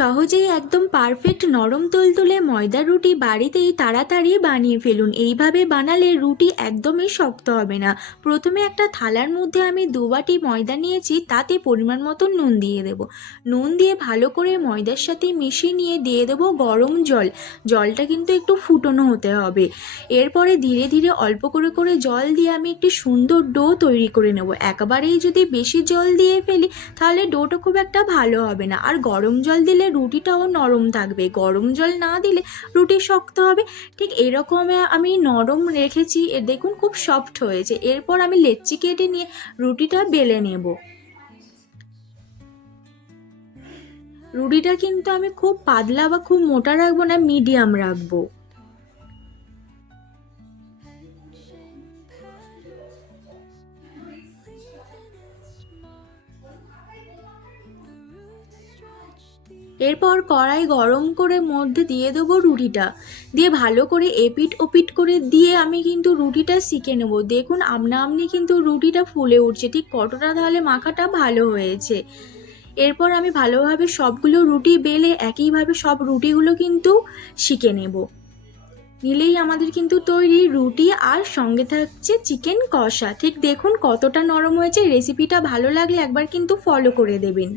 সহজেই একদম পারফেক্ট নরম তুলতুলে ময়দার রুটি বাড়িতেই তাড়াতাড়ি বানিয়ে ফেলুন। এইভাবে বানালে রুটি একদমই শক্ত হবে না। প্রথমে একটা থালার মধ্যে আমি 2 বাটি ময়দা নিয়েছি, তাতে পরিমাণ মতো নুন দিয়ে দেব। নুন দিয়ে ভালো করে ময়দার সাথে মিশিয়ে নিয়ে দিয়ে দেব গরম জল। জলটা কিন্তু একটু ফুটনো হতে হবে। এরপরে ধীরে ধীরে অল্প করে করে জল দিয়ে আমি একটি সুন্দর ডো তৈরি করে নেব। একবারেই যদি বেশি জল দিয়ে ফেলি তাহলে ডোটা খুব একটা ভালো হবে না। আর গরম জল দিলে রুটিটাও নরম থাকবে, গরম জল না দিলে রুটি শক্ত হবে। ঠিক এরকম আমি নরম রেখেছি, দেখুন খুব সফট হয়েছে। এরপর আমি লেচি কেটে নিয়ে রুটিটা বেলে নেব। রুটিটা কিন্তু আমি খুব পাতলা বা খুব মোটা রাখবো না, মিডিয়াম রাখবো। এরপর কড়াই গরম করে মধ্যে দিয়ে দেবো রুটিটা, দিয়ে ভালো করে এপিট ওপিট করে দিয়ে আমি কিন্তু রুটিটা সেঁকে নেবো। দেখুন আপনা আপনি কিন্তু রুটিটা ফুলে উঠছে, ঠিক কতটা তাহলে মাখাটা ভালো হয়েছে। এরপর আমি ভালোভাবে সবগুলো রুটি বেলে একইভাবে সব রুটিগুলো কিন্তু সেঁকে নেব। নিলেই আমাদের কিন্তু তৈরি রুটি, আর সঙ্গে থাকছে চিকেন কষা। ঠিক দেখুন কতটা নরম হয়েছে। রেসিপিটা ভালো লাগলে একবার কিন্তু ফলো করে দেবেন।